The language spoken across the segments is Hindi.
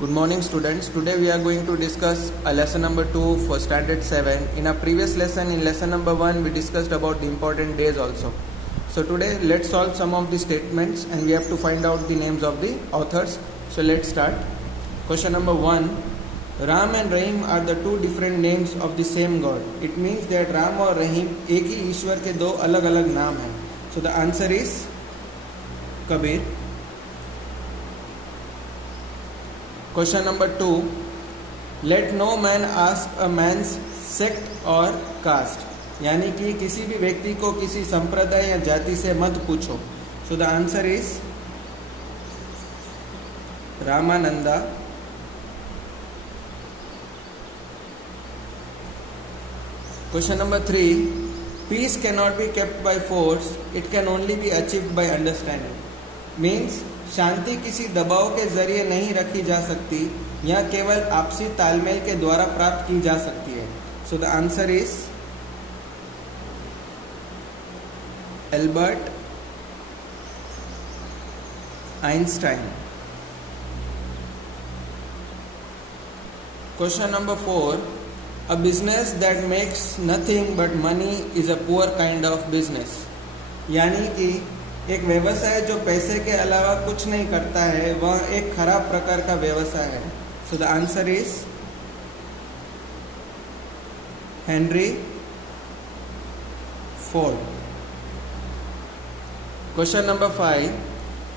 Good morning students. Today we are going to discuss a lesson number 2 for standard 7. In our previous lesson, in lesson number 1, we discussed about the important days also. So today let's solve some of the statements and we have to find out the names of the authors. So let's start. Question number 1. Ram and Rahim are the two different names of the same God. It means that Ram और Rahim एक ही ईश्वर के दो अलग अलग नाम हैं. So the answer is Kabir. Question number 2. Let no man ask a man's sect or caste. यानी कि किसी भी व्यक्ति को किसी संप्रदाय या जाति से मत पूछो. So the answer is Ramananda. Question number 3. Peace cannot be kept by force. It can only be achieved by understanding. Means शांति किसी दबाव के जरिए नहीं रखी जा सकती या केवल आपसी तालमेल के द्वारा प्राप्त की जा सकती है. So the answer is Albert Einstein. Question number 4. A business that makes nothing but money is a poor kind of business. यानी कि एक व्यवसाय जो पैसे के अलावा कुछ नहीं करता है वह एक खराब प्रकार का व्यवसाय है. So the answer is Henry Ford. Question number 5.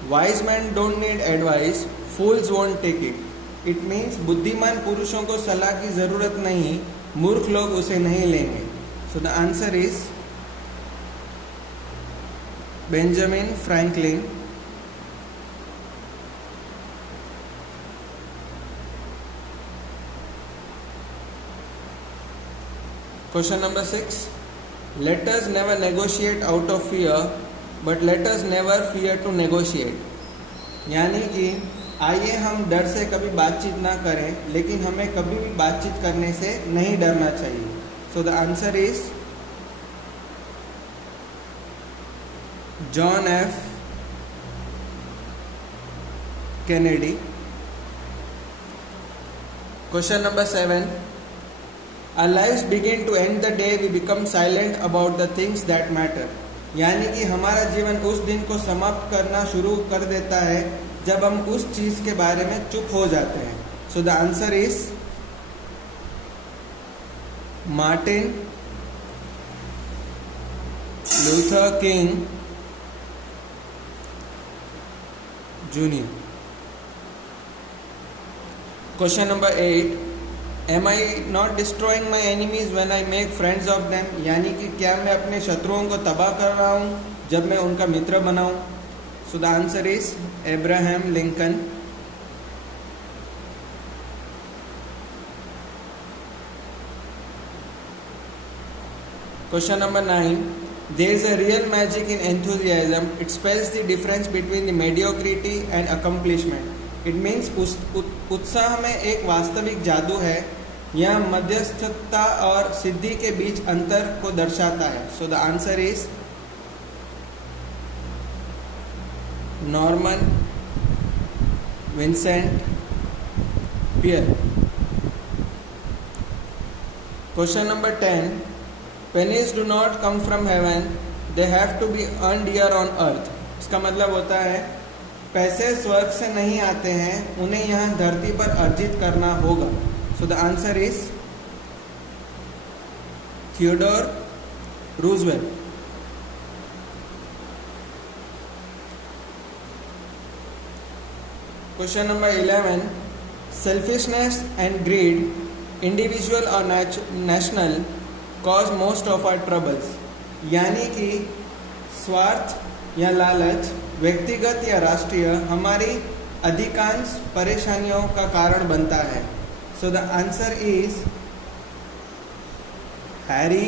Wise man don't need advice, fools won't take it. It means बुद्धिमान पुरुषों को सलाह की जरूरत नहीं, मूर्ख लोग उसे नहीं लेंगे. सो the answer is Benjamin Franklin. Question number 6. Let us never negotiate out of fear, but let us never fear to negotiate. यानी कि आइए हम डर से कभी बातचीत ना करें, लेकिन हमें कभी भी बातचीत करने से नहीं डरना चाहिए. सो the answer is John F Kennedy. Question number 7. Our lives begin to end the day we become silent about the things that matter. यानी कि हमारा जीवन उस दिन को समाप्त करना शुरू कर देता है जब हम उस चीज के बारे में चुप हो जाते हैं. So the answer is Martin Luther king junior. Question number 8. Am I not destroying my enemies when I make friends of them? यानी कि क्या मैं अपने शत्रुओं को तबाह कर रहा हूँ जब मैं उनका मित्र बनाऊं? सो the answer is Abraham Lincoln. Question number 9. There is a real magic in enthusiasm. It spells the difference between the mediocrity and accomplishment. It means उत्साह में एक वास्तविक जादू है, यह मध्यस्थता और सिद्धि के बीच अंतर को दर्शाता है. So the answer is Norman Vincent Peale. Question number 10. Pennies do not come from heaven, they have to be earned here on earth. इसका मतलब होता है पैसे स्वर्ग से नहीं आते हैं, उन्हें यहाँ धरती पर अर्जित करना होगा. सो the answer is Theodore Roosevelt. Question number 11. Selfishness and greed, individual or national, cause most of our troubles. यानी कि स्वार्थ या लालच, व्यक्तिगत या राष्ट्रीय, हमारी अधिकांश परेशानियों का कारण बनता है. So the answer is Harry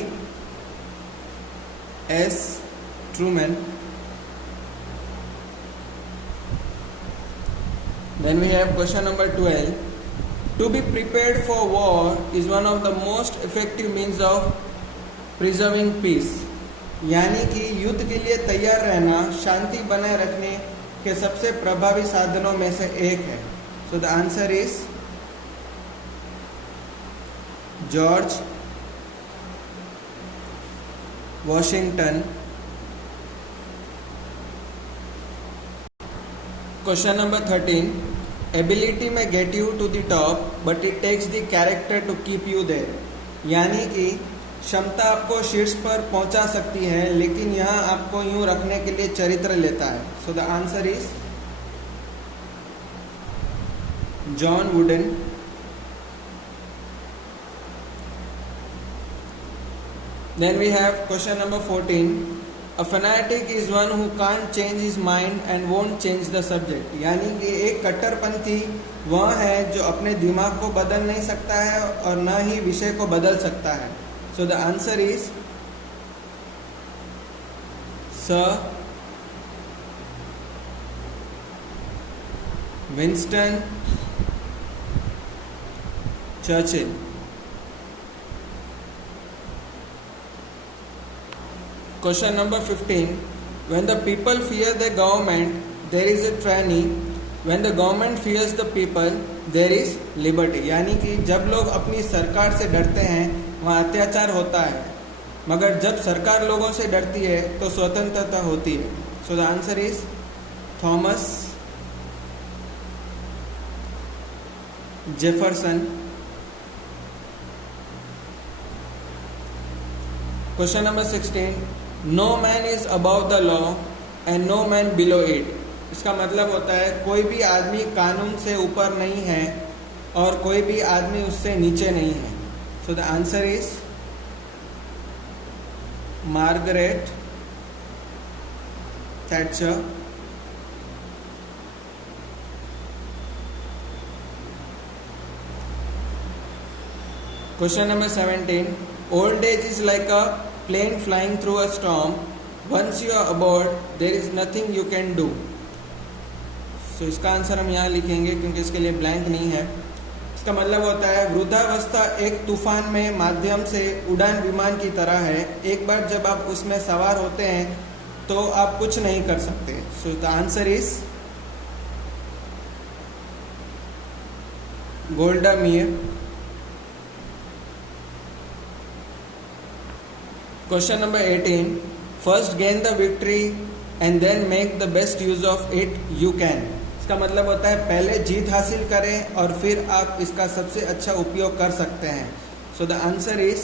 S Trueman. Then we have question number 12. To be prepared for war is one of the most effective means of preserving peace. यानी कि युद्ध के लिए तैयार रहना शांति बनाए रखने के सबसे प्रभावी साधनों में से एक है. So the answer is George Washington. Question number 13. Ability may get you to the top, but it takes the character to keep you there. यानी कि क्षमता आपको शीर्ष पर पहुंचा सकती है, लेकिन यहाँ आपको यूं रखने के लिए चरित्र लेता है. So the answer is John Wooden. Then we have question number 14. A fanatic is one who can't change his mind and won't change the subject. यानी कि एक कट्टरपंथी वह है जो अपने दिमाग को बदल नहीं सकता है और न ही विषय को बदल सकता है. So the answer is Sir Winston Churchill. Question number 15. When the people fear the government, there is a tyranny. When the government fears the people, there is liberty. यानी कि जब लोग अपनी सरकार से डरते हैं वहाँ अत्याचार होता है, मगर जब सरकार लोगों से डरती है तो स्वतंत्रता होती है. So the answer is Thomas Jefferson. Question number 16. No man is above the law and no man below it. इसका मतलब होता है कोई भी आदमी कानून से ऊपर नहीं है और कोई भी आदमी उससे नीचे नहीं है. So the answer is Margaret Thatcher. Question number 17. Old age is like a plane flying through a storm. Once you are aboard, there is nothing you can do. So इसका आंसर हम यहाँ लिखेंगे क्योंकि इसके लिए ब्लैंक नहीं है. इसका मतलब होता है वृद्धावस्था एक तूफान में माध्यम से उड़ान विमान की तरह है. एक बार जब आप उसमें सवार होते हैं तो आप कुछ नहीं कर सकते. So the answer is Golda Meir. Question number 18. First gain the victory and then make the best use of it you can. इसका मतलब होता है पहले जीत हासिल करें और फिर आप इसका सबसे अच्छा उपयोग कर सकते हैं. So the answer is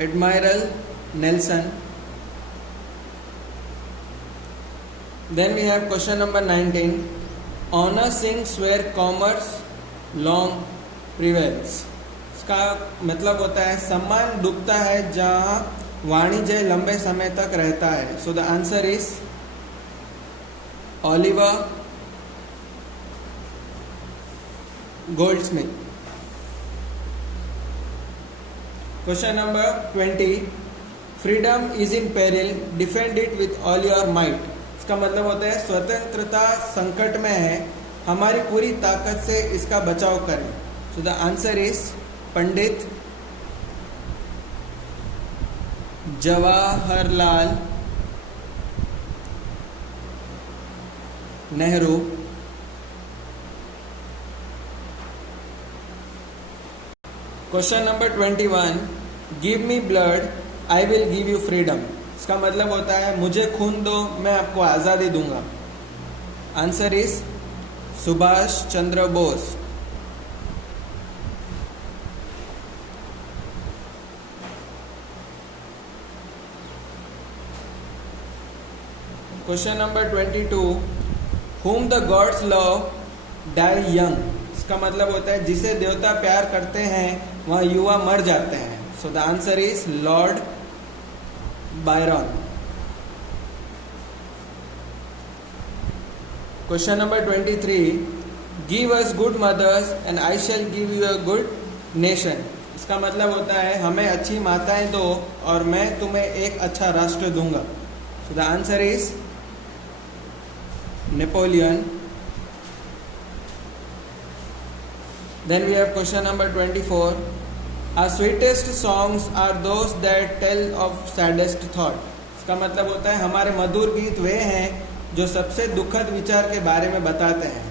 Admiral Nelson. Then we have question number 19. Honor sinks where commerce long prevails. इसका मतलब होता है सम्मान डूबता है जहाँ वाणिज्य लंबे समय तक रहता है. So the answer is Oliver Goldsmith. Question number 20. Freedom is in peril, defend it with all your might. इसका मतलब होता है स्वतंत्रता संकट में है, हमारी पूरी ताकत से इसका बचाव करें. सो the answer is Pandit Jawaharlal Nehru. Question number 21. Give me blood I will give you freedom. इसका मतलब होता है मुझे खून दो मैं आपको आज़ादी दूंगा. Answer is Subhash Chandra Bose. Question number 22. whom the gods love die young. इसका मतलब होता है जिसे देवता प्यार करते हैं वह युवा मर जाते हैं. So the answer is Lord Byron. Question number 23. Give us good mothers and I shell give you a good nation. इसका मतलब होता है हमें अच्छी माताएं दो और मैं तुम्हें एक अच्छा राष्ट्र दूंगा. सो the answer is Napoleon. Then we have question number 24. Our sweetest songs are those that tell of saddest thought. इसका मतलब होता है हमारे मधुर गीत वे हैं जो सबसे दुखद विचार के बारे में बताते हैं?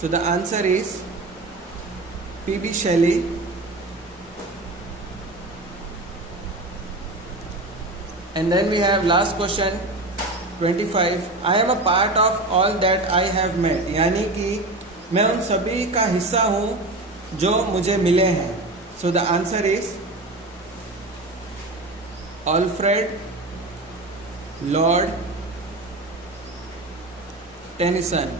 So the answer is P B Shelley. And then we have last question 25. I am a part of all that I have met. यानी कि मैं उन सभी का हिस्सा हूँ जो मुझे मिले हैं. So the answer is Alfred Lord Tennyson.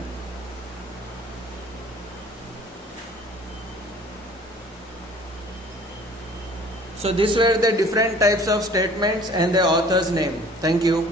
So these were the different types of statements and the author's name. Thank you.